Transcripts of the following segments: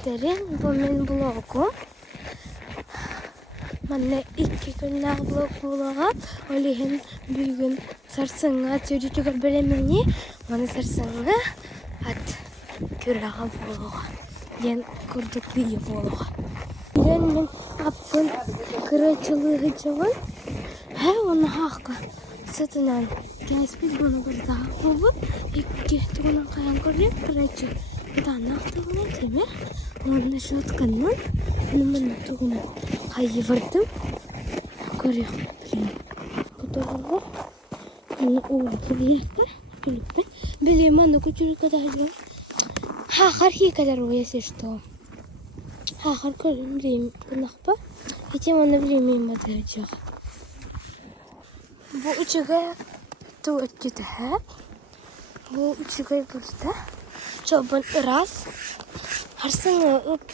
Кәлбеттерин, бұл мен блогу. Манна 2 күннәк блог булыга, олиһин бүгін сарсыңа түйрүтүгөр белемени, маны сарсыңа ат күрәгә булыга. Ен курдук видео булыга. Билен мен аппын кырычылыгы жабын. Оны хаққа сатынан кәспит бұны бірді қобы, 2 туғынан қаян көрген кырычы. Бұдан ақтығына теме, оны шотқаннан, мұны туғынан қайы вырдым. Көрек, білем. Бұтырғы, бұлияққа, біліппен. Білем, аны көтірі қадар жол. Хақар хикадар ойасы что. Хақар көрім білем, бұнақпа. Етем оны білемейм бадыр жоқ. Bu uçuğa tuğut Bu uçuğa burada. Çobun раз. Арсың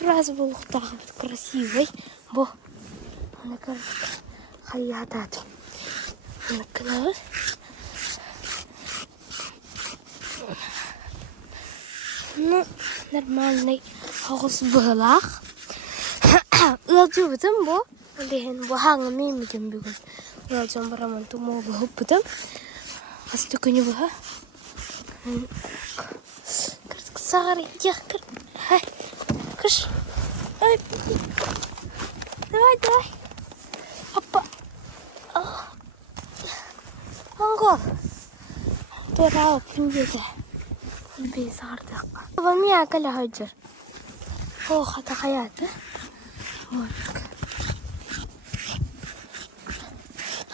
раз был так красивый. Бо. Она как хаятат. Она ну, нормальный хогус былах. Ылжу бутым бо. Лehen бо хаңы мемеден бүгін. Я жан барамын тумау болып бұдым. Асты күні бұға. Кірдік сағар ең кір. Күш. Давай. Апа. Аңғол. Дұрау күндеді. Бей сағардық. Бұл мен әкілі ғайджыр. Ол қата қаяты.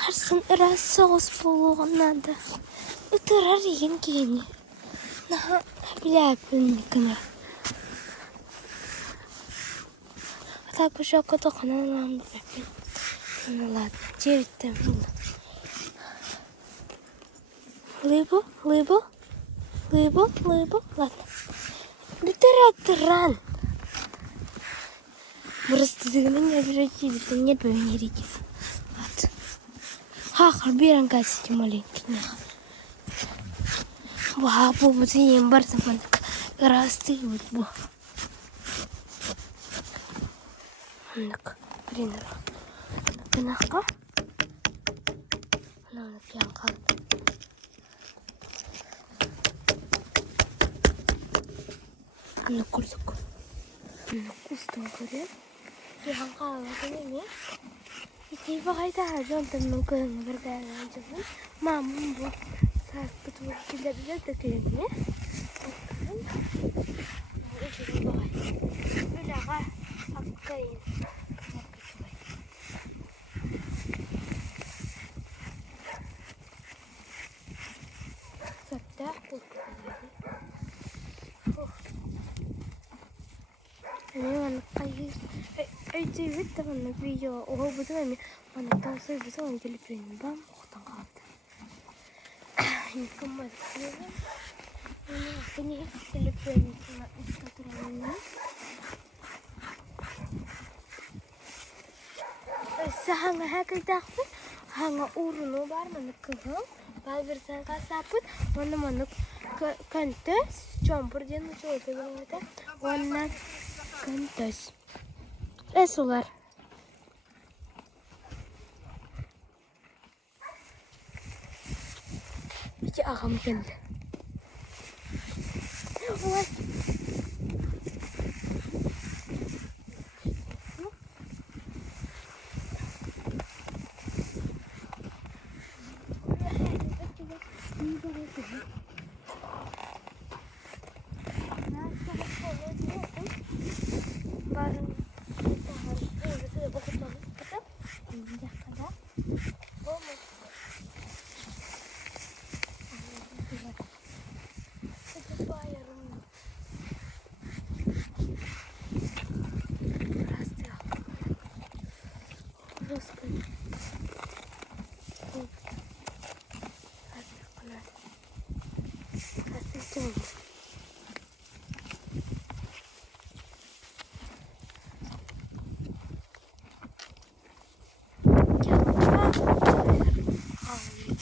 Арсын раз соғыс болуғанады. Үтірар еген кейіне. Біләпін күні. Ата күші көті қанан бәпін. Қаналады. Жеріттім бұл. Лыбу. Ладно. Бүтір. Бұрыстыдығының әбірәтейді. Нет бәуіне рекесі. Хақыр берін кәсіті маленький. Вау, бұл ең бар замандық. Расты өт бұл. Анық, бірін ұрақ. Аныққа. Анық ян қалды. Анық күрдік. Анық ұстың көрем. Ян қалды не? İki bakayda jontanın köyüne bir gelene canım. Mamam bu saat bu gidebilir de köyüne. Bu içeri bakay. Böyle var apkayın. Satta bu. Ne kayır. Öyle tamam video o bu da mı bana tavsiye bir zaman gelip benim ben muhtan kaldı. Yıkılmadı. Beni gelip benim sana istatıralım. Sahanga hakikaten hanga urunu var mı kızım? Ben bir sen kasapıt onu kantes çompur diye ne söylüyorum da onu kantes. Esular. İki ağam geldi. Vay.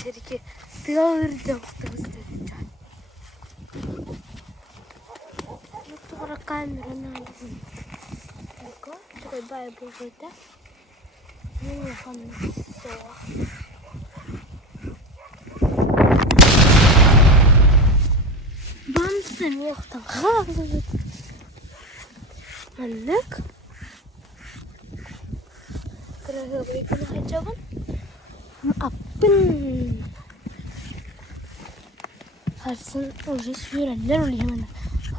içeriki tığırdım kamera nerede? Koy bay burada. Ne yapalım? Soğuk. Bansın yoktan kaldı. Anlık. Kırığı bırakın acaba. Apın. Harsın уже sürenler oluyor bana.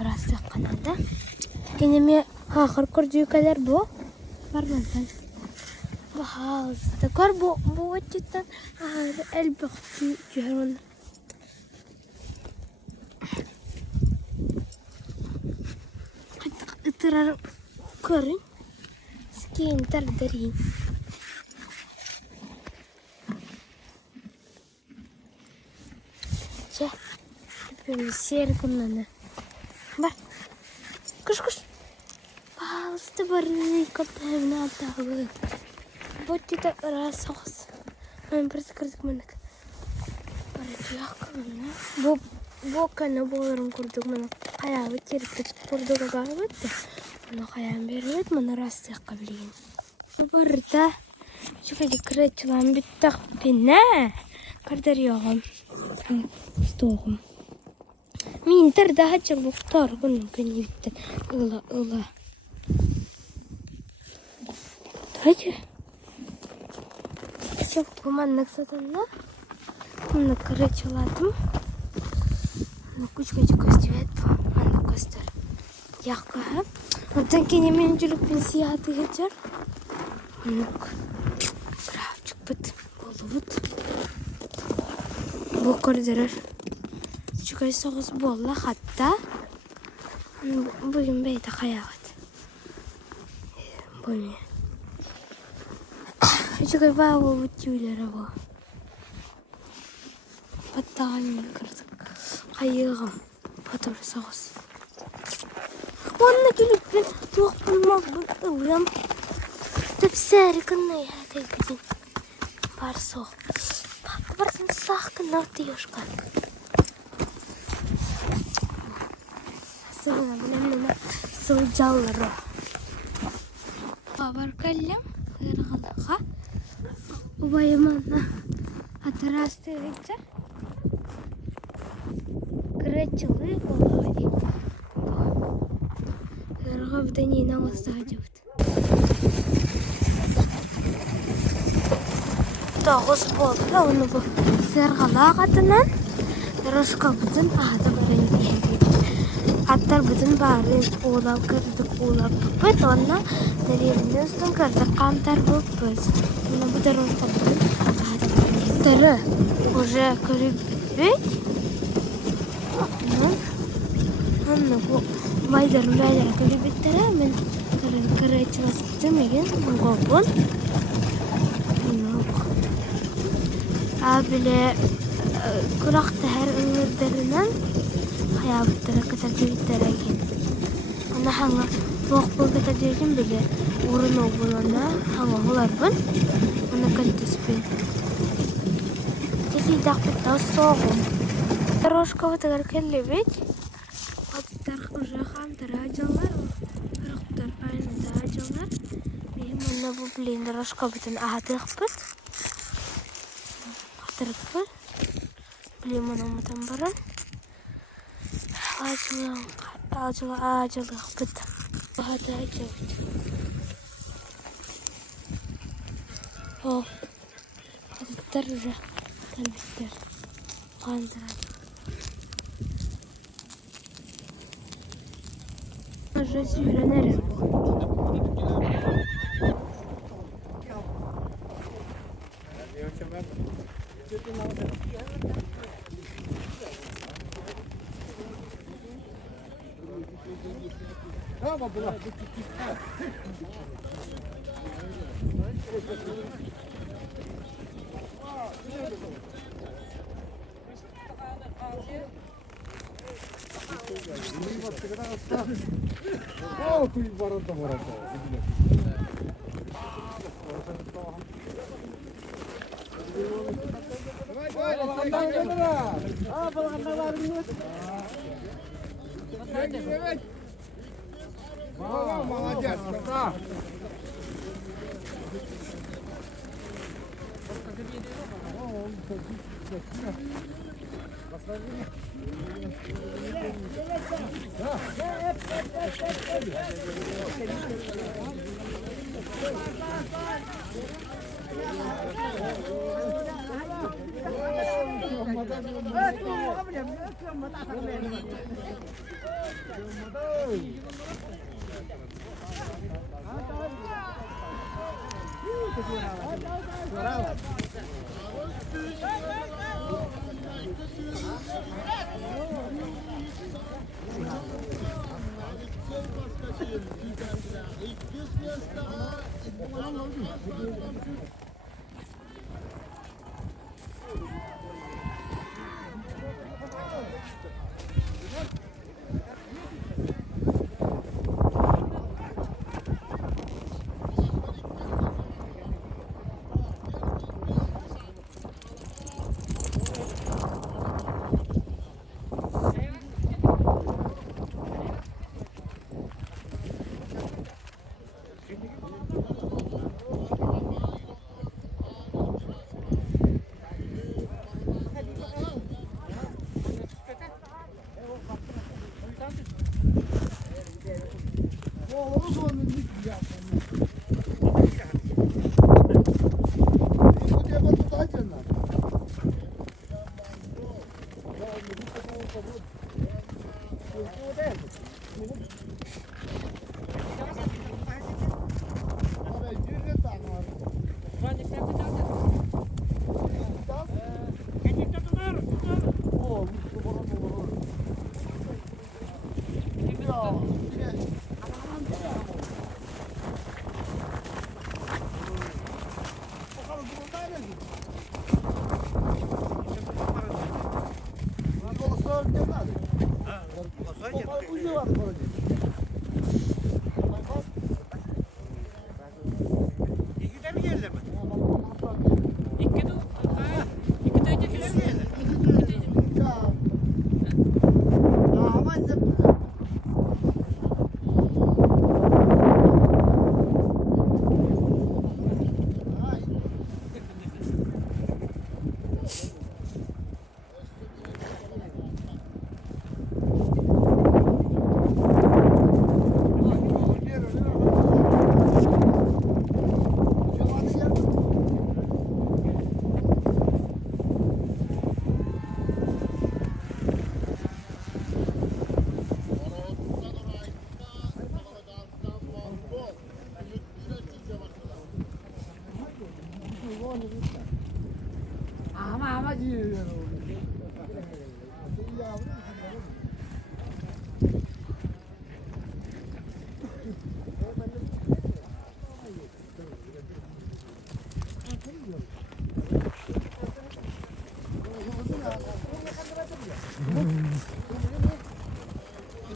Orası kanalda. Kendime ahır kurduğu kadar bu. Var mı sen? Bu halde. Kor bu cidden elbette cüherun. Hatta ıtırar körün. Skin terderin. Şey. Hepimiz seyir kullanır. Bak. Kuş. Bazı barını kapağına atalım. Bu da rahatsız. Ben biraz kırdık manık. Bu kanı boğurum kurduk mana. Kayağı kirpik kurduk galiba. Mana kayağım berlet mana rahatsız kabileyim. Burada şu kadar kırıçılan bittik pinne. Kardar yoğum. Stoğum. Minter daha çabuk tor günüm günü bitti. Ula. Hadi. Çok kumanlık satınla. Bunu kırıçıladım. Küçük gösteriyor. Bunu göster. Yakahım. Ondan kendime öncülük bir siyahı geçer. Bunu birazcık bit. Boluvut. Bu kırdır. Çünkü soğuz bolla hatta. Bugün beyde kayavat. Bu ne? Çünkü bu tüylere bu. Hatta halini kırdık. Kayığım. Fotoğraf soğuz. Onunla gelip ben tuğuk bulmak ılıyorum. Tepseri kınna ya teypedin. Var soğuk. Barsın sakın atıyorkan. Sonra soğucalları. Var kalem. Kırgılığa. Ubayımana. Hatırastı edecek. Kırıçılı olayı. Kırgı bir de yine göstereceğim. Doğuz boldu da onu bu sergala katından Roşka bütün ahada barın. Hatta bütün barın oğlak kırdık oğlak pıpıt ona derinin üstün kırdık kantar pıpıt. Ona bu da roşka bütün ahada barın. Tarı уже kırıbık. Anne bu baydarın kırıbık tarı ben kırıçı vasıtı megin gobun. Abile kurak tehir ünlüderinden hayabıtlara kıtacıvittere gel. Ona hanga soğuk bol kıtacıvittin bile urun oğulana hanga olarбын. Ona kalitespin. Teki dağıtta soğum. Roşka vıtıgar kellebek. Kapıtlar kuşağım taracağlar. Kırıktar aynı taracağlar. Benim ona bu bilinde roşka bütün ahatık bıt. Terkul, beli mana tambaran, ajalah betul, ada aja. Oh, terus kan bitter, kantor. Arası yürüner bu.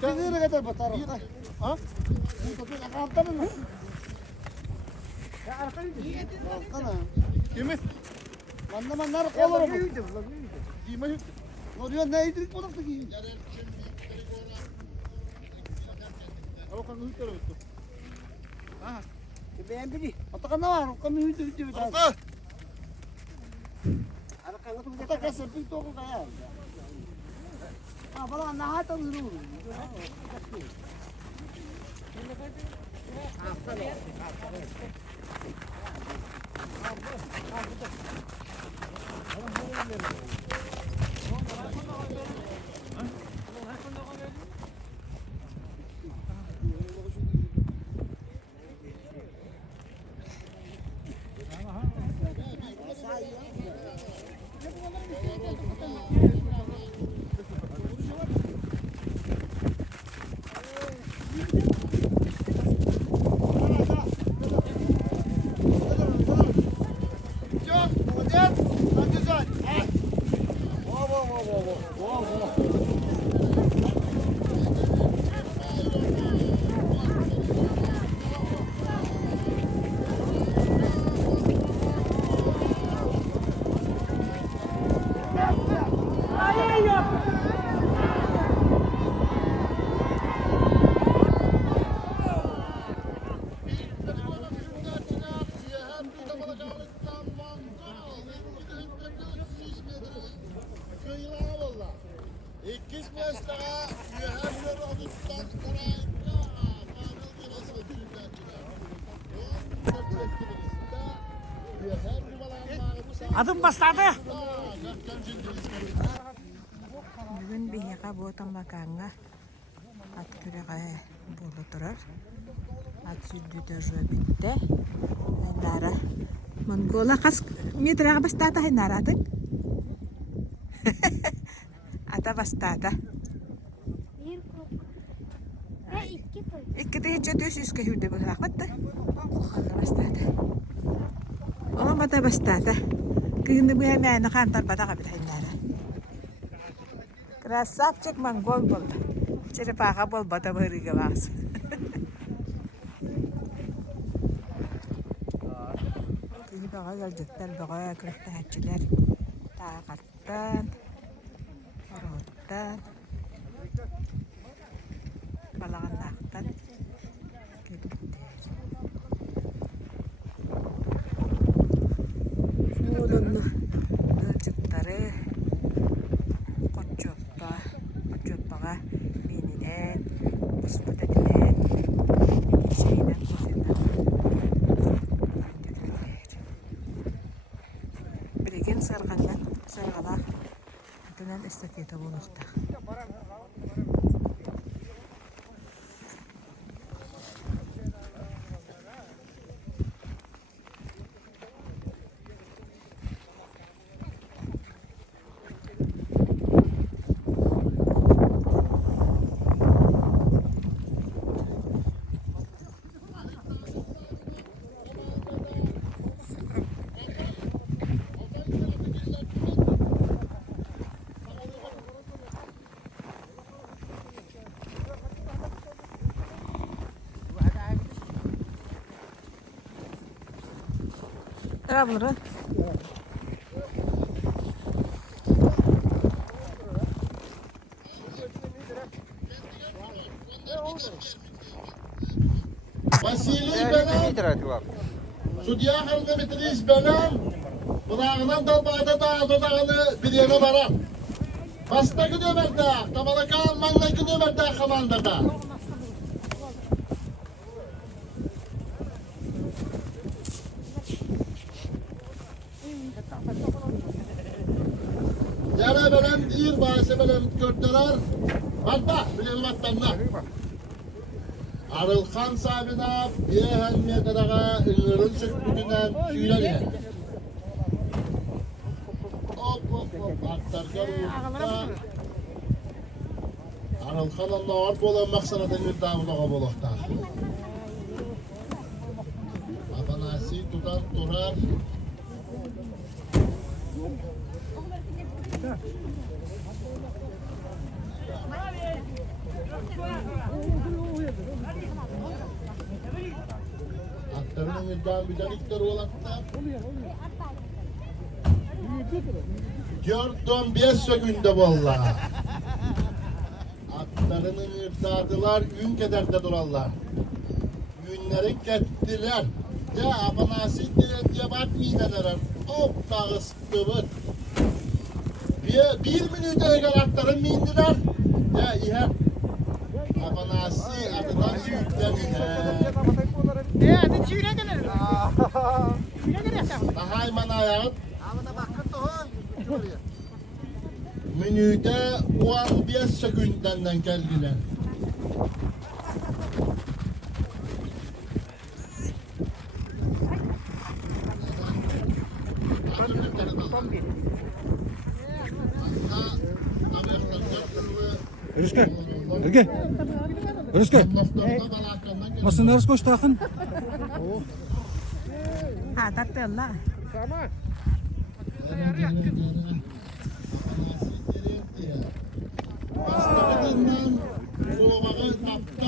Nereye kadar batar o? Ha? Bu kapıyı kapattın mı? Ya arkayı arkana. Kimi? Mandamanlar kolları bu. Kimi? Oraya ne yedirik bu nasıl giyin? Ama kan hütter öttü. Ha. Ben biri. Atakan ne var? Kan hütter hütter. Ata. Arakan tu kita kasih pintu ko kaya. Ah, wala lahat ang rule. Молодец, побежать. Adım başladı. Bugün bir yaka boğutan bakanga at küreğe bolu durar. At sürdü de jö bitti. Nara Mongola kas metreye başladı nara atın. Ata başladı. Bir krok. Ve iki koy. İki de hiç ötüş yüzke hürdü bu vakıttı. Ata başladı. Ona bata başladı. Kıyında bu hemen kantar bata kabul nara. Красавчик монгол был. Черепаха был, бата вырыгивался. Киһи баҕа ялдьыктар, баҕа күрөхтээччилэр таахаттан, ороһуттан, балаҕаннаахтан кэлбиттээр. Уолунну ялдьыктары Koçoppağa miniden, uspata dinen, şeyden kofinden dökülür. Biregen sargala, dönen estafeta bulukta. Era bunları. Vasiliy benim. Судья Хардемитрис benim. Kulağından dalbağda dağını bir yere varan. Basta gidiyor da, tamalaka almanla gidiyor da kamandada. Yara benim değil, bahse benim kötteler. Hatta, bilelim hattanlar. Arılkan sahibine bir ehemmiyete dağa ıngırın çıktığından süyle. Hop, aktarkar yurtta. Arılkan Allah'a arp olan maksanatın yurtağımınağa bolukta. Abanasi tutar durar. Aktarının yurtağın bir canikleri olakta. Gördüm 5 günde valla. Aktarının yırtadılar, gün kederde durarlar. Günleri kettiler. Ya abanası diye batmayınlar. Hop dağı sıktıbıt. Bir minüte eğer aktarın mindiler. Ya ihe. Abanası adıdan sütten ihe. Hadi çiğne gelelim. Çiğne gelelim. Daha iman ayağı. Minüte 15 sekünden geldiler. Рыска, Ирге, Рыска, масın neresi koştu akın? Ha, tatlı. Hastalıkından soğumağı tapta.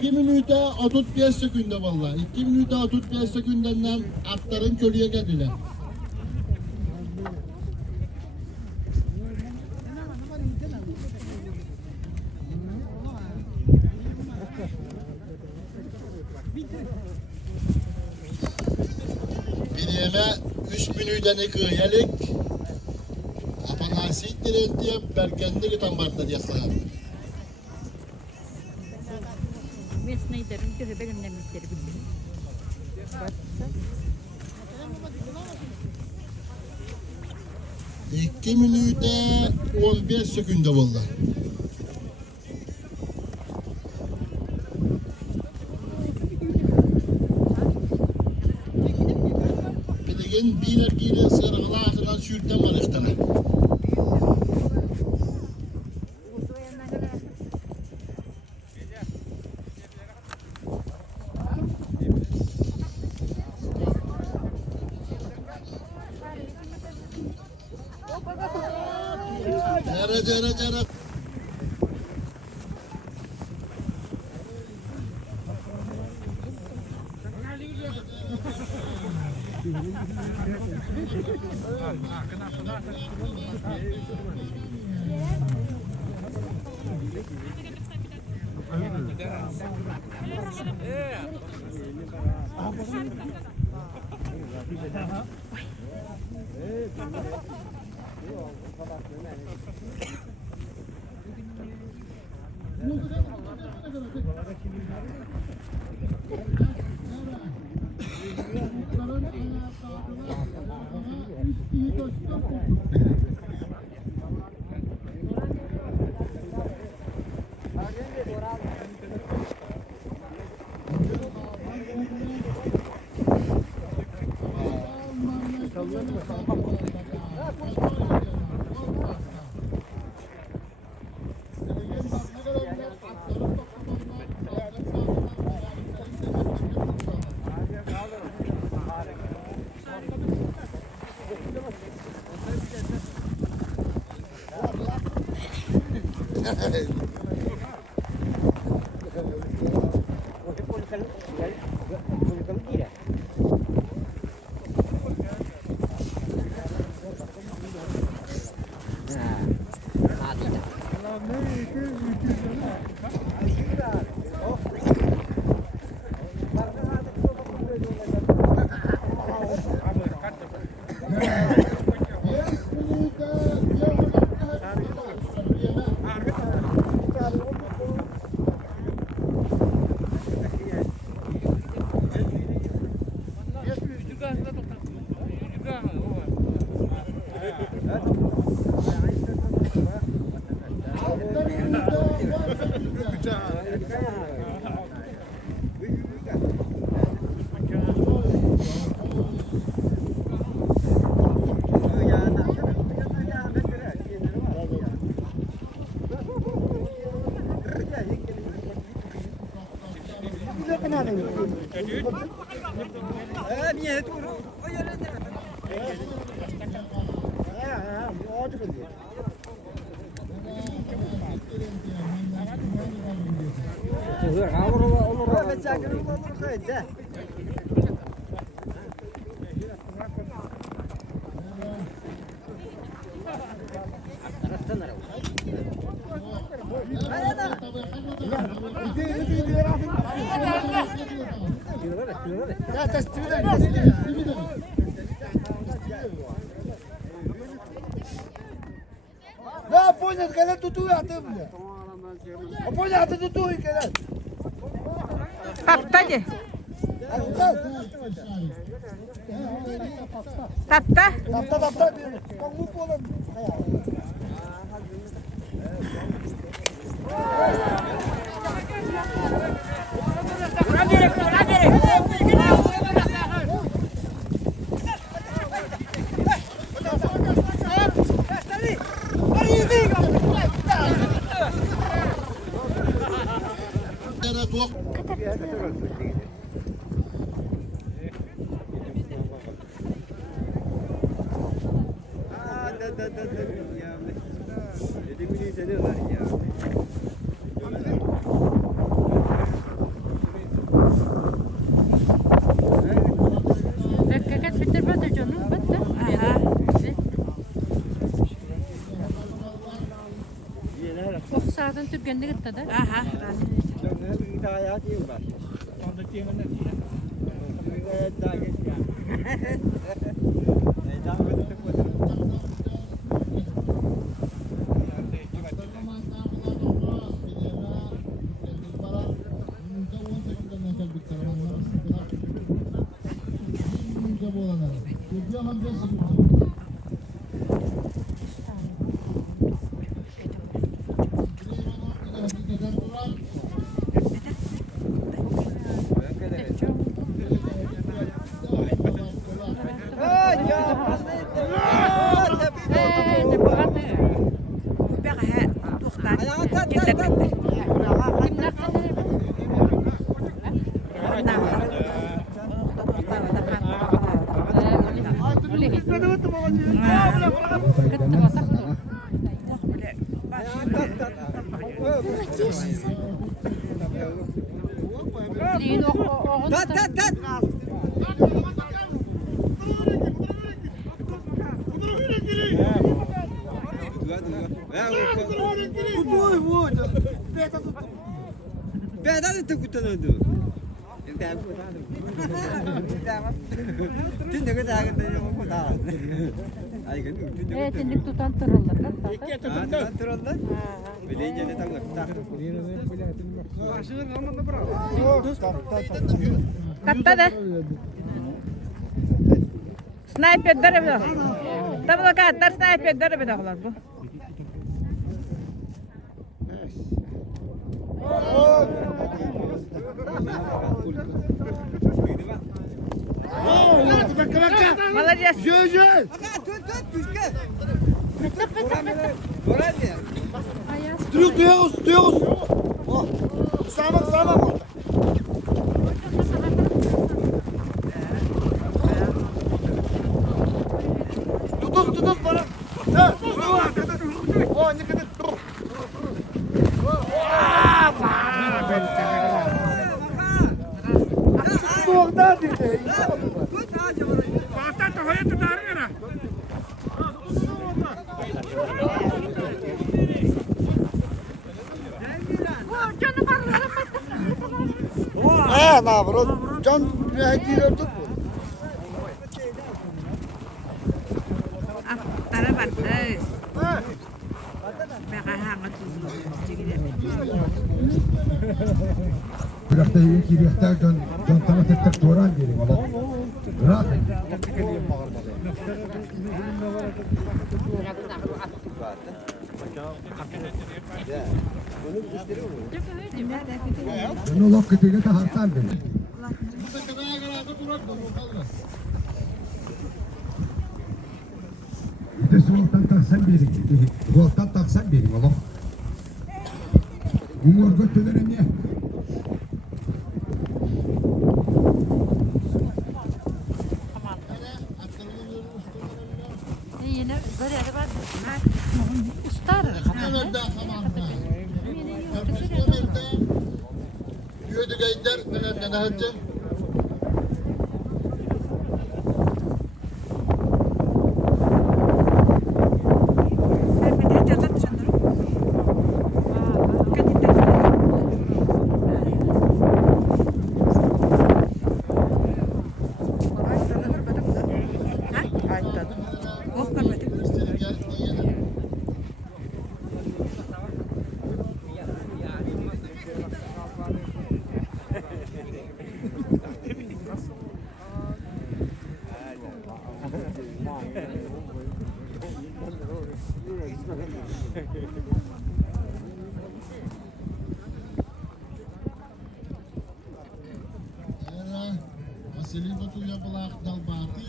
2 minuta 35 sekunde valla. 2 minuta 35 sekundenden atların körüye geldiler. Bir yeme 3 minuta ne kıyalık. Apa nasi diye berkende kita barta dia sana. Местные дороги уже были на месте. 2 minuta 15 sekunde valla. Bilgin bir sırgıla akıdan sürtten var ihtana. Jara. لا بونا كلام تطوي عتمنا بونا عتمتوي كلام Taptaje. Tapta. Tapta kamu polan Атын түргенде гыттады. Aha. Tindik tutan tırılır. Kattadı. Sniper'leri bir de. Tabii o katlar sniper'leri bir de olar bu. Молодец. Göğücü. Duyuyoruz. Oh. Sağlam orada. Tutuz bana. Ha, o ne kadar dur. Bu orada dedi. Navrut. Can hediye gördük mü? Tara battı. Baka hangat tuzlu. Bıraktı iki bıraktı can tamam tek doğran geri valla. Bırak. Bunu lok kıtıyla da hartan beni. Bir de soğuktan taksan biri. Soğuktan taksan biri valla. Umur götürürüm ya. Yine böyle var. Ustar. Yürüdü gayetler ne hacı? Vasily Batuya belak dalbati.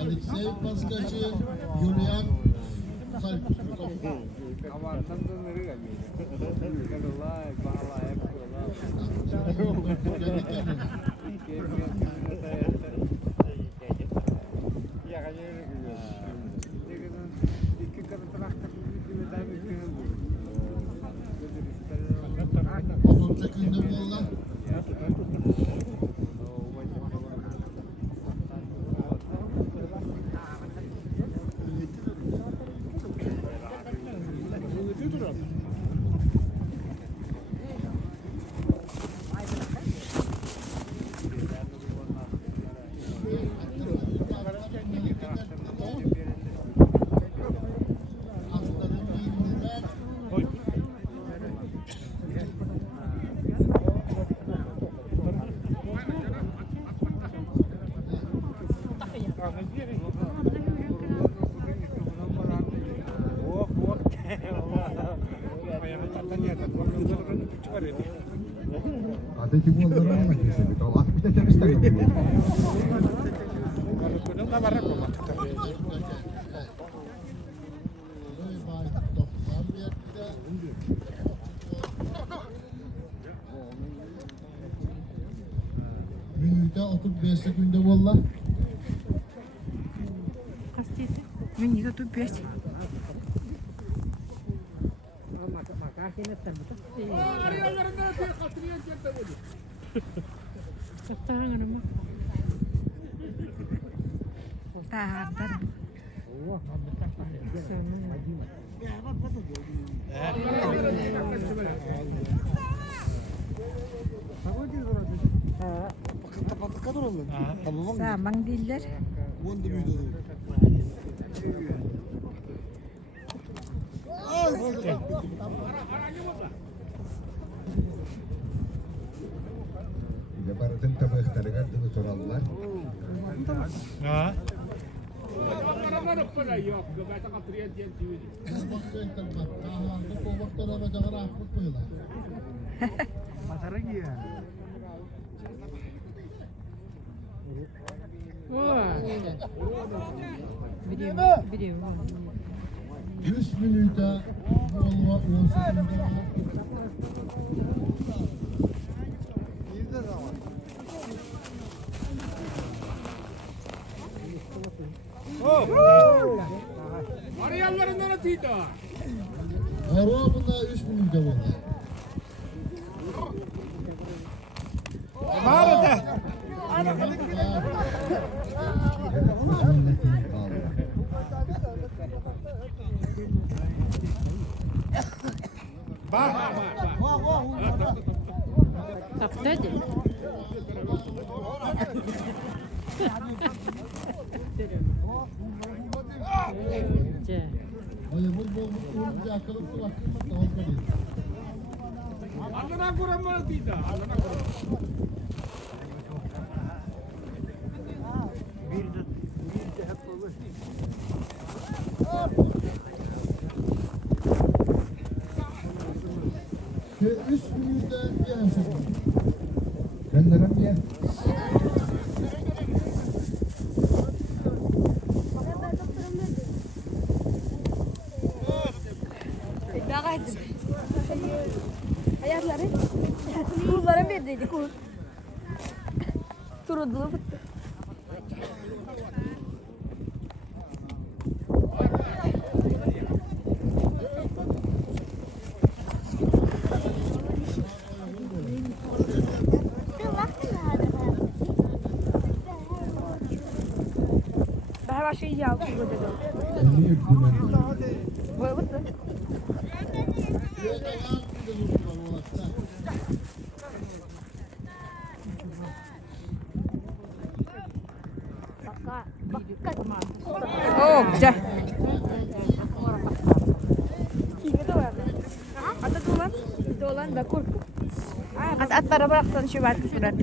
Алексей Паскачи, Юлиан Сальков. Minüte 35 sekünde valla. Minute 35. Tahan. Samang diller. Ibaratın tabi ihtarikat gibi sorarlar. Biliyor. 100 minüte valla 10 sekünde var. Arayanlarından atıydı. Araba bunda 3 minüte valla. Mağarada. Taktaydı. Oye bu akıllı kulaklık mı tamam değil. Allah'ına kuran mı atıydı? Allah'ına kuran. Ve 3 minüte bir an sekünde. Ben de bir yer. Ayakları. Kullara verdiydi kul. Turudulu bitti. Daha başka iyi aldı bu dedi. Böyle bitti. Oh, güzel. Dolan da korku. Atlara bıraksan şu var kısırlar.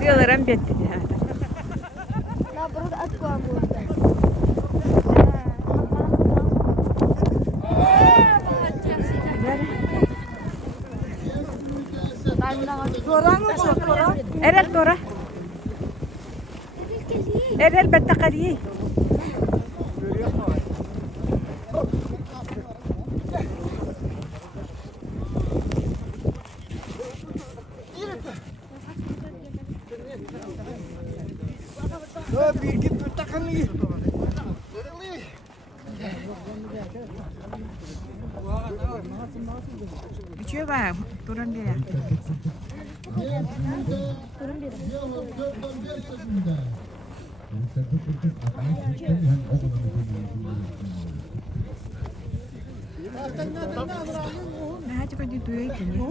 Diyorlar bitti. La burada at koyalım burada. Evet Dora. Evet elbette kaliye. Bir git bir takanlı git. Geçiyor bak. Durun diye. Ne hadi pwede tuloy kanya.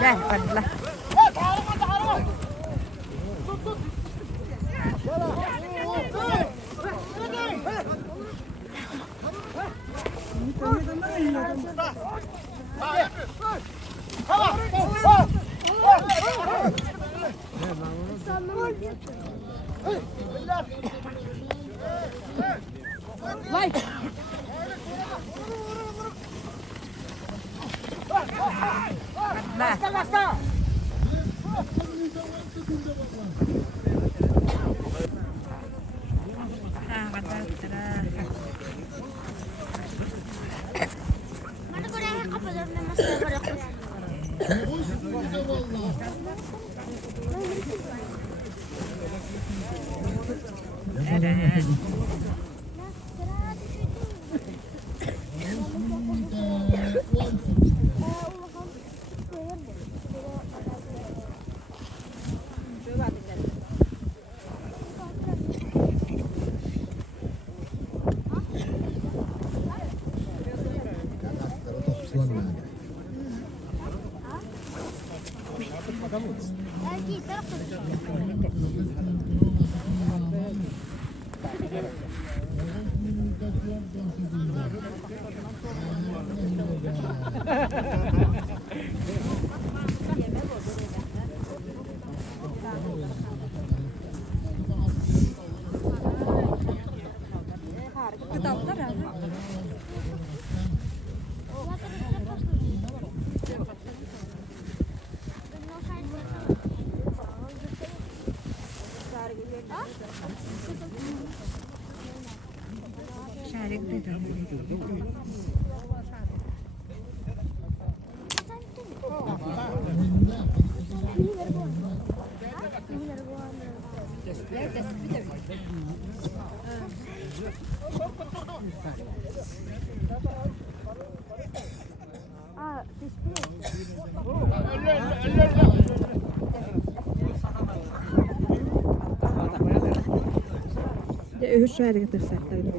Gel fadla. Mana kurang kafalarına masaya bırakın. Üç şahit getirsak da öyle.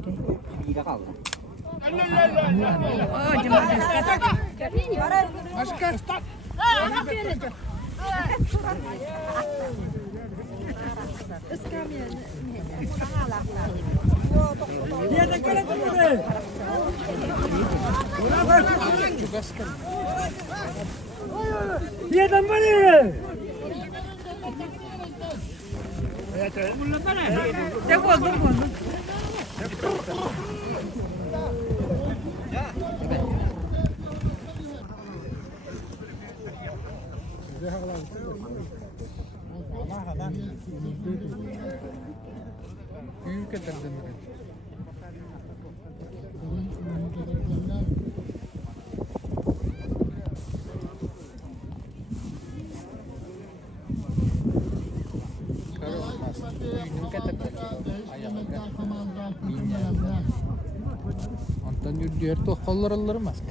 Ondan yürüyor tokallarları maske.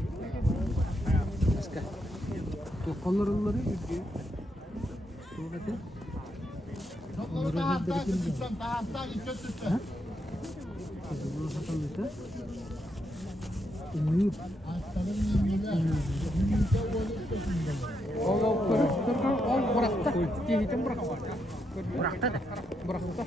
Maske. Tokallarları yürüyor. Tuğreti. Onları birikim. Ha? Kızılı satalıta. Umur. Al bıraktı. Diyelim bıraktı. Bıraktı da. Bıraktı.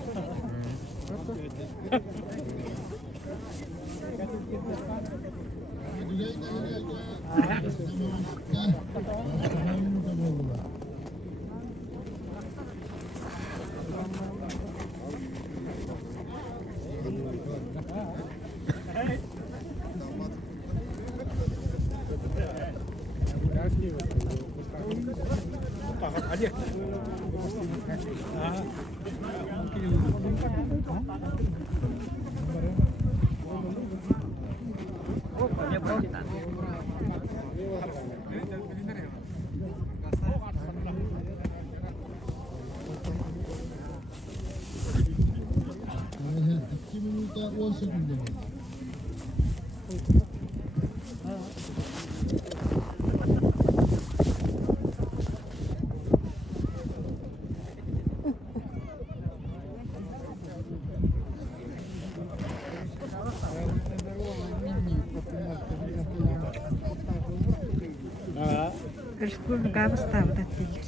республика бастабыт аттылар.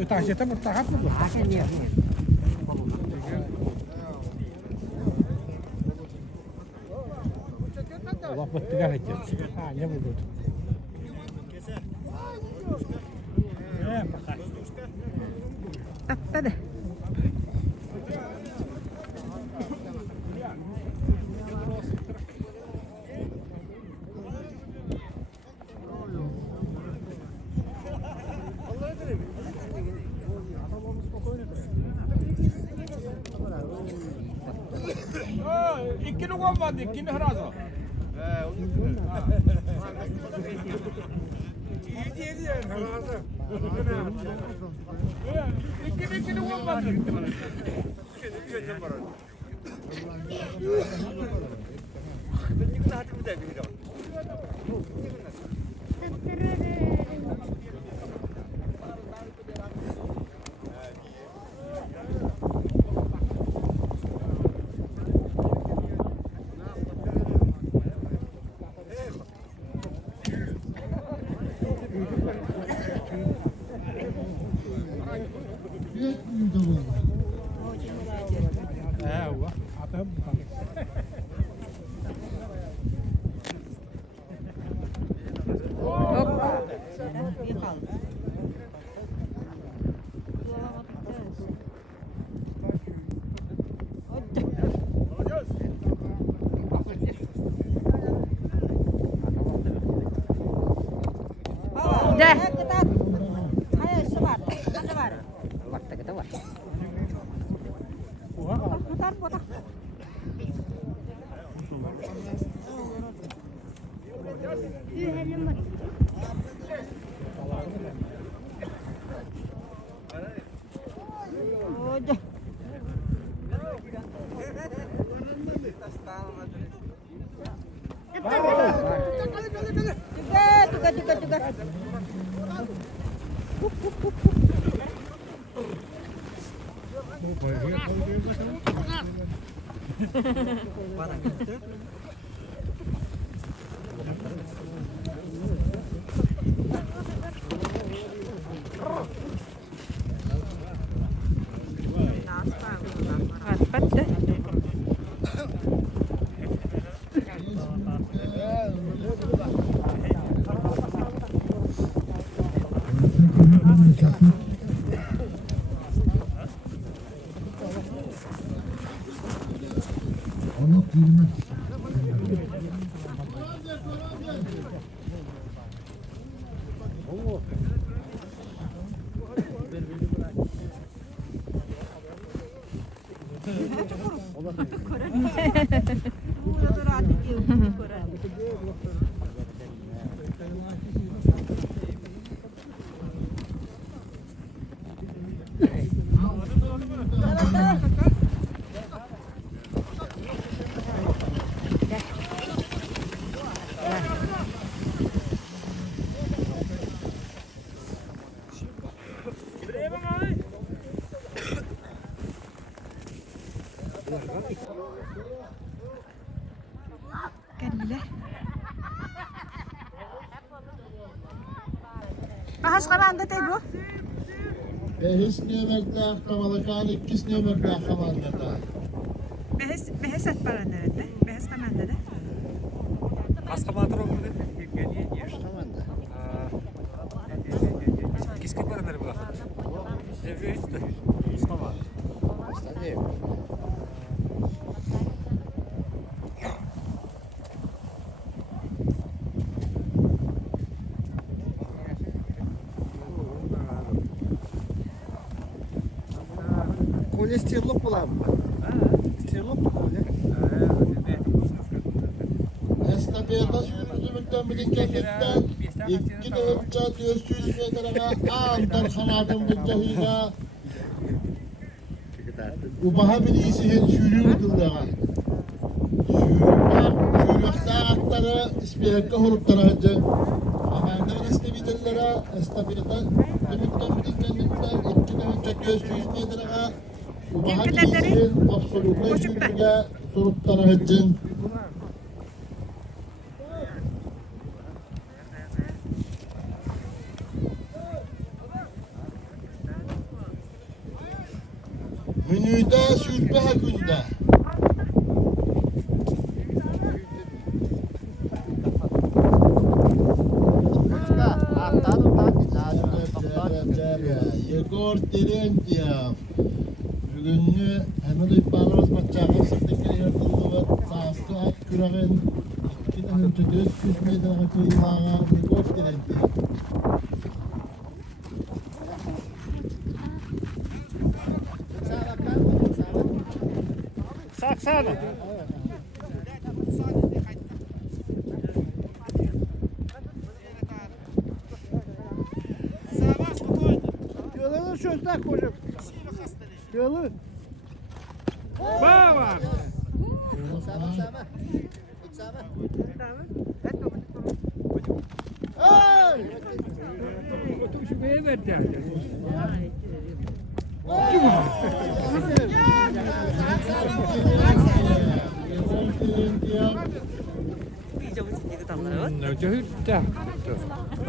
Ütahşete mırtahap mı bu? Allah battıga hacım. Ha ne buldu? Tattadı. İkkini olmadı, ikkini hırazı. İkkini olmadı. هو عطهم Dah. Juga. Allah bilmez. Geldiler. Ahas karanda tay bu. Hiç nömertle aktamalıkan, ikis nömertle aktamalıykan. Behes et para nerede? Behes kamanda da. Askamatır olur dedi. Geliye diyor. Kiski paraları bu. Devre işte. Askamat. İşte kolye stirlop bulan mı? Stirlop mu kolye? Estafiyata sürücümükten bilinkenlikten iki de ölçü 400 metreye ağırdan kanadın bıcahıyla ubaha bir iyisihin sürüyor yuduldağa. Sürüyakta atları ispiyakka horuptan hacı. Amandan estafiyatlara estafiyata sürücümükten bilinkenlikten iki de ölçü 400 metreye ubaha bir iyisihin absolutla sürüye soruptan hacı. günde. Yegor Terentyev. Bugünü hemen uypanımız batçağın sırtıkları yırtıldı ve sağıstı at küreğin 2.400 metre kıyılağa Yegor Terentyev. Saksana. Yolunu sözler kocuğum. Yolu. Baba. Şu beye verdi.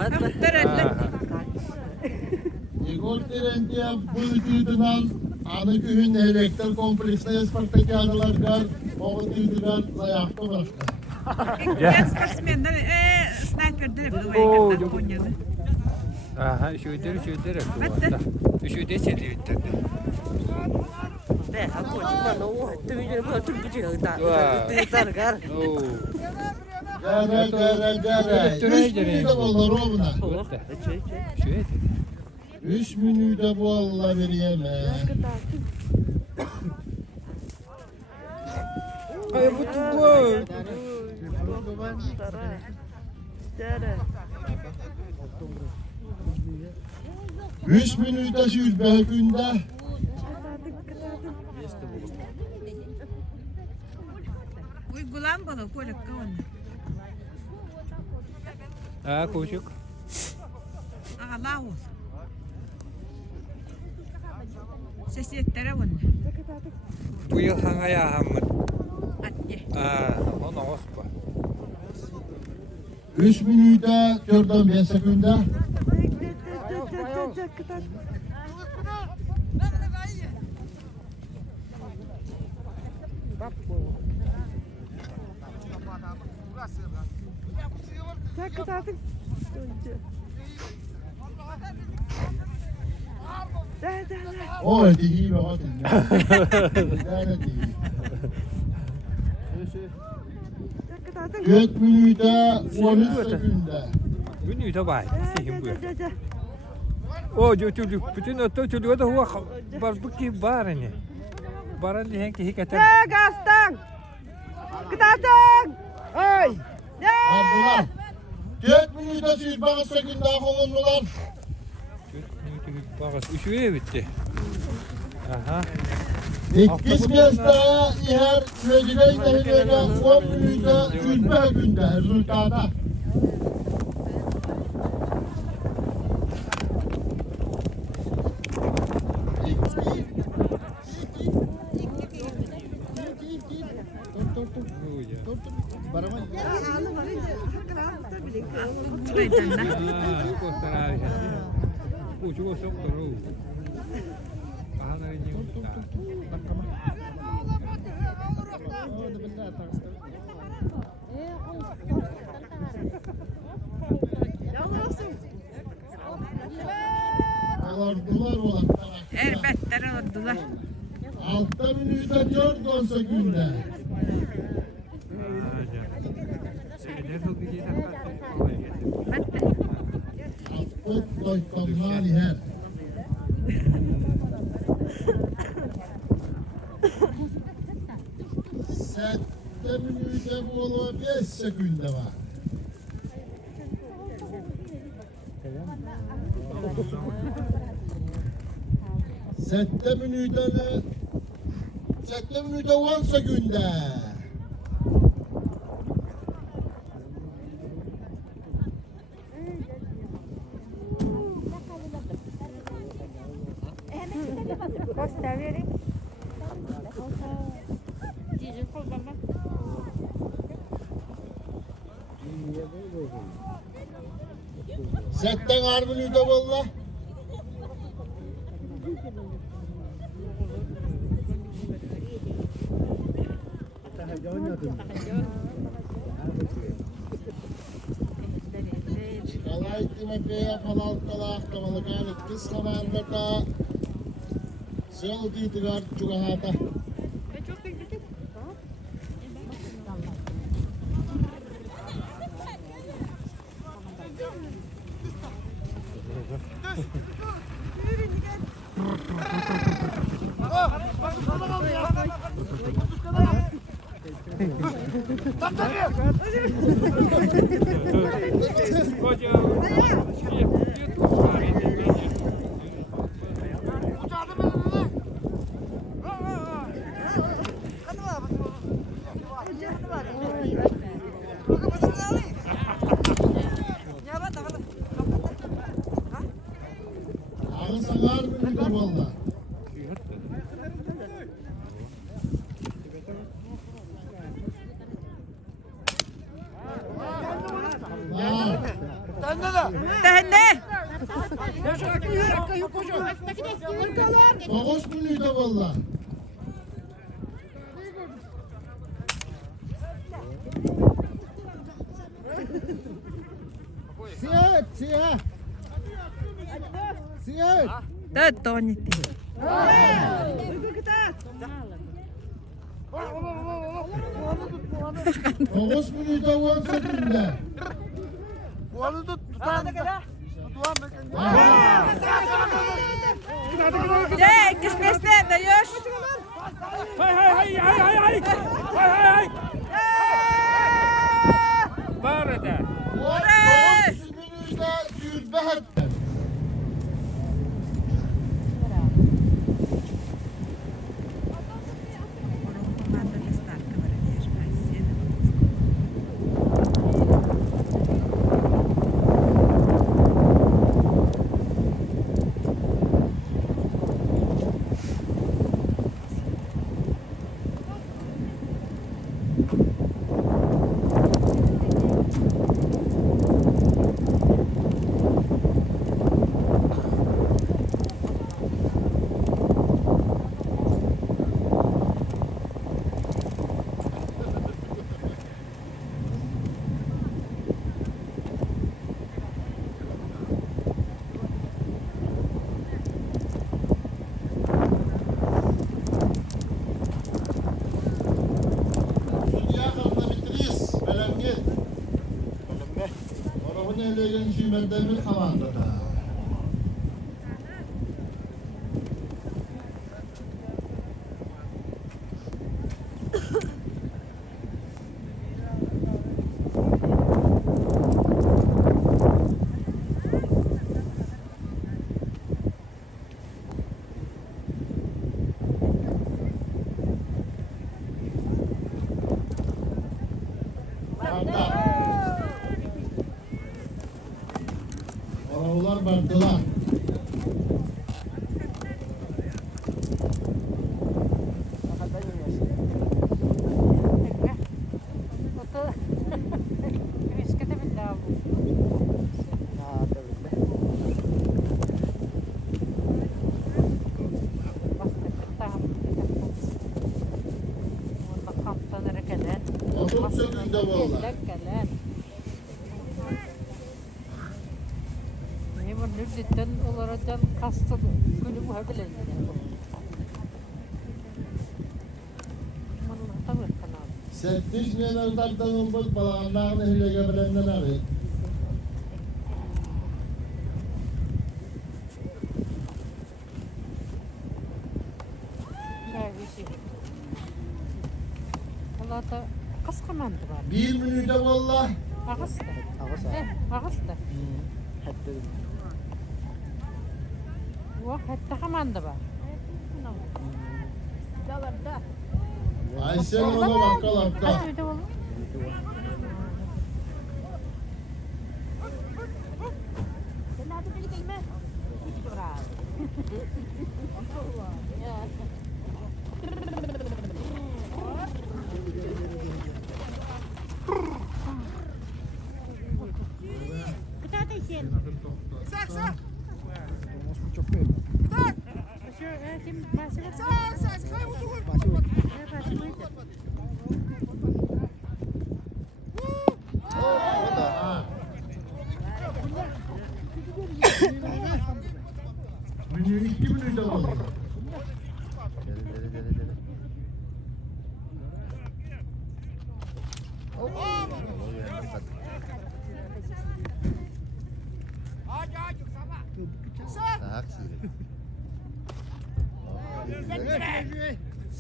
Yegor Terentyev. Yegor Terentyev bu ütüdüden anı kühün elektrik kompleksine Spartakiadalarga oğun ütüden zayakta bıraktı. Спортсмендар снайпердер бил ойнады. Aha, şöyle. Şöyle çeli bitirdi. Oo. Gere. 3 minüde bollar o buna. Şöyle. 3 minüde bu Allah veriyeme. Ay bu tuğu. 3 minüde yüzbe günde. Uygulan bana kolik kavun. Ha koşuk. Allah olsun. Sesiyettere bunu. Bu yıl hangi yahamın? Atye. Onu ospa. 3 minüde 4-5 günde. O ödeyi ve o değil. 4 minüde 13 günde. Bu ne tabi? Sihim bu. O çocuk bütün o çocuğu da huwa barbeki barani. Barani henki hikayetten. Gastan! Gıdatın! Hey! Abdullah. 4 minüde siz bana 8 daha konuldular. Bakız üşüye bitti. Aha. 8 kez daha iher Medine-i Tehliye'de 10 minüde yüzme günde rezultata. Ucu sok terus. Pahala ini. Alardılar olan. Elbette oldular. 6 minüde 4 olsa günde. Altı doykanlar iher. Sette minüde bu olma 5 sekünde var. Sette minüde 10 sekünde. Setten harbini valla. Kalay Timofeya falan kalak kamalı kanıt kız kamanda Sel di tigar juga hata. Koca YouTube var idi. Ağızlar mı da valla? Tende. Doğuş mu da valla? Siyah, siyah. Siyah. Tät tonnitti. Doğuş mu da valla sırtında? Buanı tut, tutan. Tutuan mekan. Jee, kısmeste dayış. Hay hay hay hay hay hay. Hay hay hay. Barada. Doğuş mu da yüzbe hatta. Elegan sümenden bir kavanda da. Oralar baktılar. Oturup söküldü valla. Nürditten olaraktan kastı günü bu haberle. Settiş neler taktan umbul balağından hile geberenden abi. Allah'ta kas kamandı var. 1 minüte valla. Ağız da. Ağız da. Vah hatta kamandı var. Aysel ona bakkalakta. Hadi oğlum.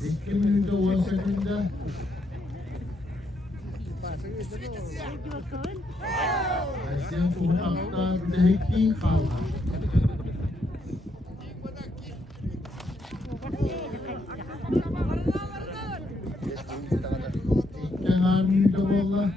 İki minütte 10 sekünde. Ayşen Tuğrak'ta bir de hekliğin kaldı. İkken armiyde valla.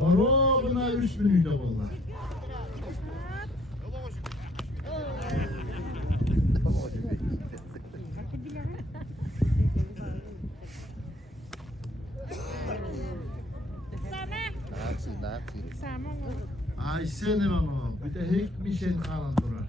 Horo buna 3 minütte valla. Ayşen hemen o. Bir de hekmişen kalan durar.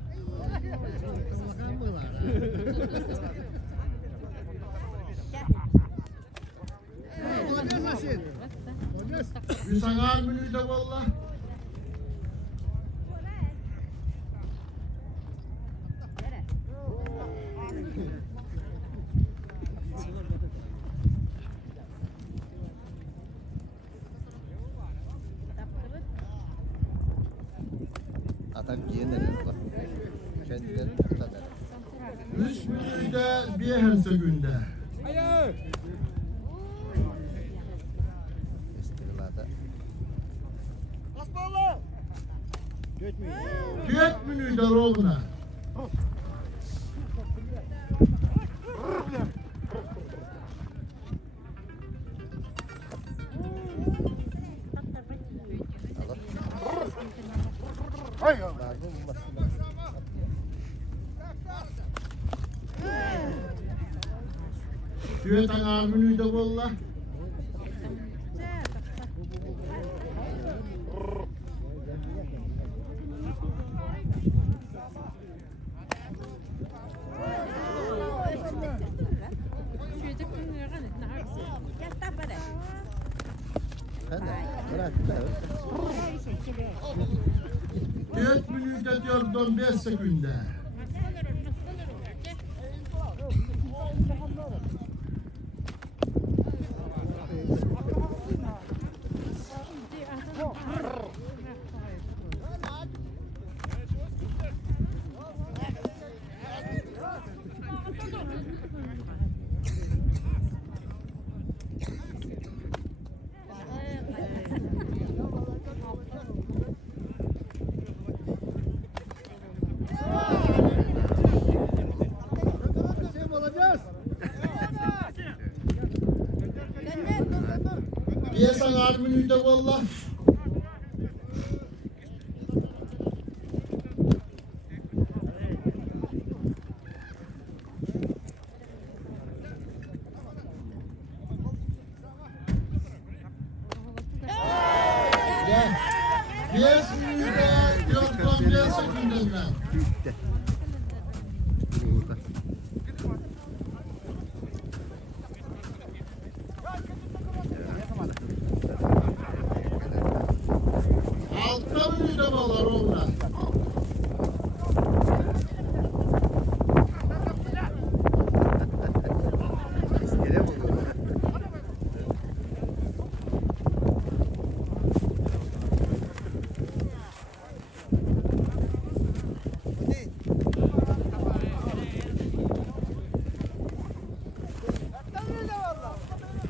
Yüsagar minütte valla. Atak giyenler bak. Kendileri tutanlar. 3 minütte bir her sekünde. İstiklada. 4 minütte rovna. Düet anar minütte valla. Bırak. 4 minütte 4-5 sekünde. Piyasan arminüde valla. Gel. Piyas minüde 4-5 sekündeden. Bitti. Burada. Altta minüde valla rovna. İskele mi olur?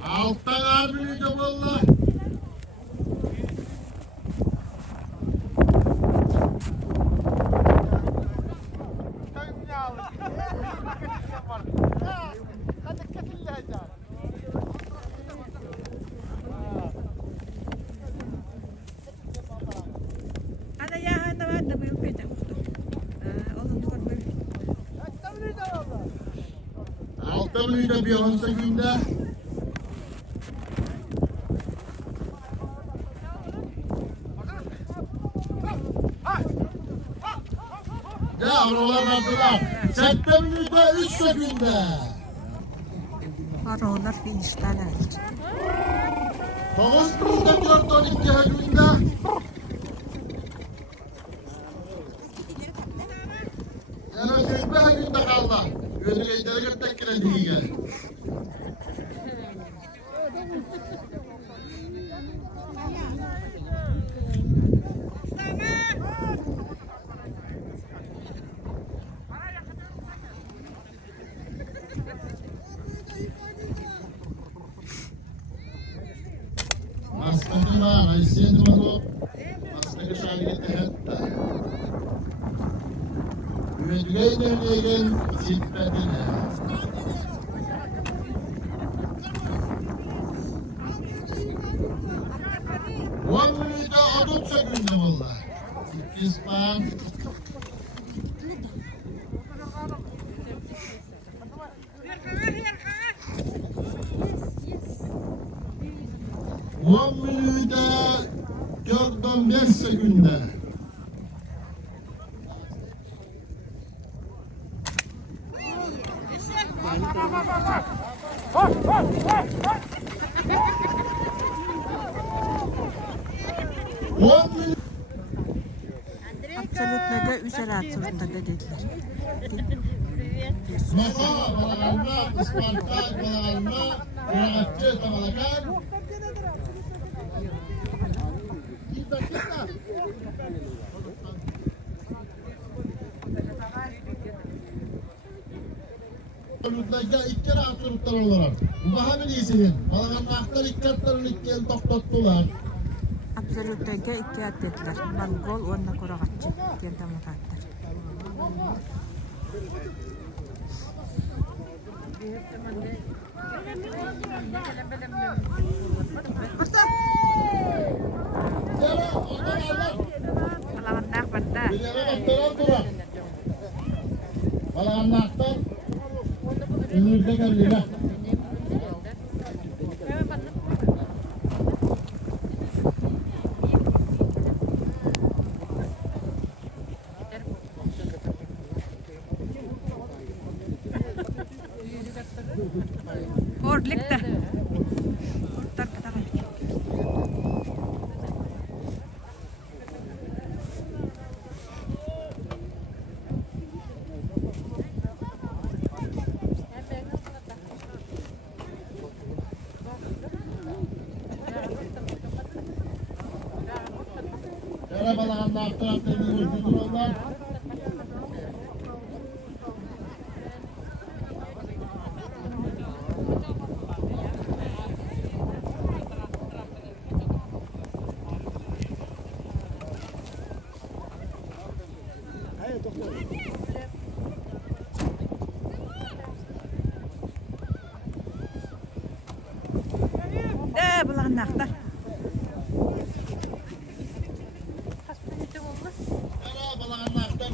Alttan arminüde valla. Ada yahan da var da büyük petek. Onun kon böyle. Altta minüde bir 10 sekünde. Ya oralar vardılar. September'de 3 sekünde. Aralar finişten alır. 9 günde 4-12 günde. Yani 8 günde kaldı. Gözüne ileri gitmek kirediği. Maskaki var, Ayşe'nin var. Maskaki şahit hatta. Güvendüğü derneğin zilpetine. On minüde 30 sekünde valla. 8 pan. On minüde 4-5 sekünde. Absolutlega üzeri atırttaga dediler. Masa balalarına, ispartak balalarına, kıraatçı tabalakan. Yurtdaki iki kere atırtlar olarak. Bu daha bilisinin. Balalarına aktar iki atların iki el toktattılar. Absolutlega 2 at dediler. Mongol onunla koragatçı. Diyen tamakatlar. Yara, oradan alır. Alağındak batta. Bir yere baktıran durar. Balalarına aktar. Önümüzde geldiler. Ordlikte. Yara balalarına aktar aktarını vurdudur onlar. De bulağınaklar. Yara balalarına aktar.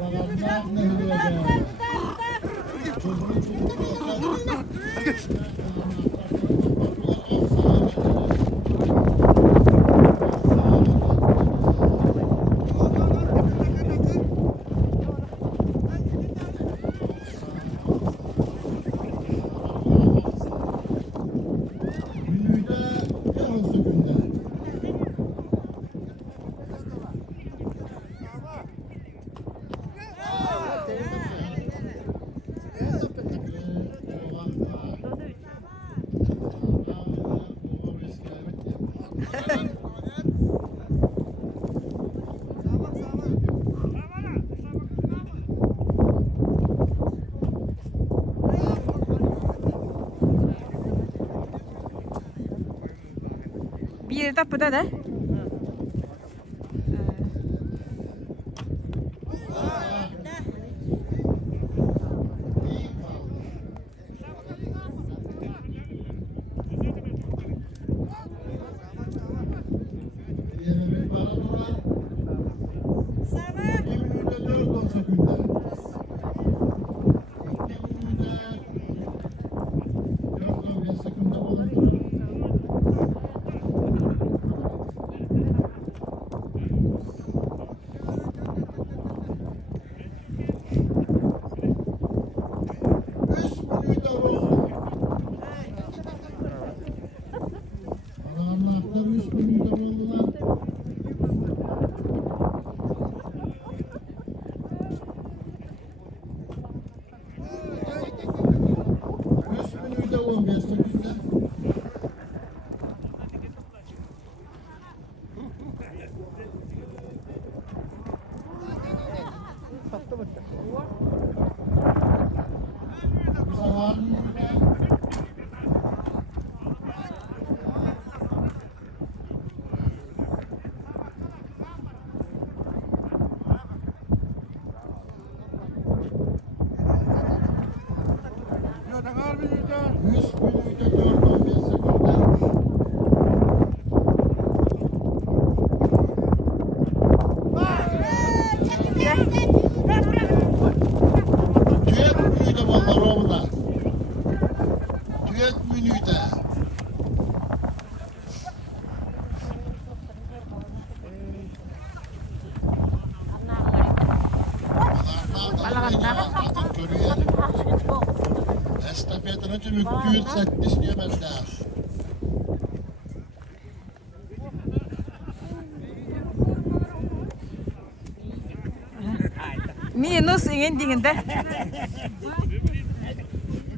Balalarına aktar ne hürriyece. Çocuğun çocuğun Günlüğüde yarın sökünde. Bir yerde bu da. Yememek para durar. Bir günlüğüde 4-10 sökünde. İki günlüğüde 4-15 sökünde bulundur. Minus ingin dingin deh.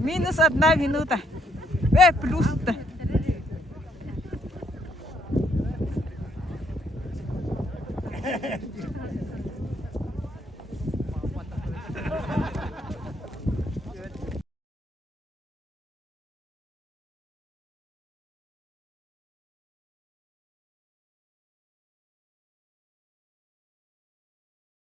Minus 1 minuta. Plus deh.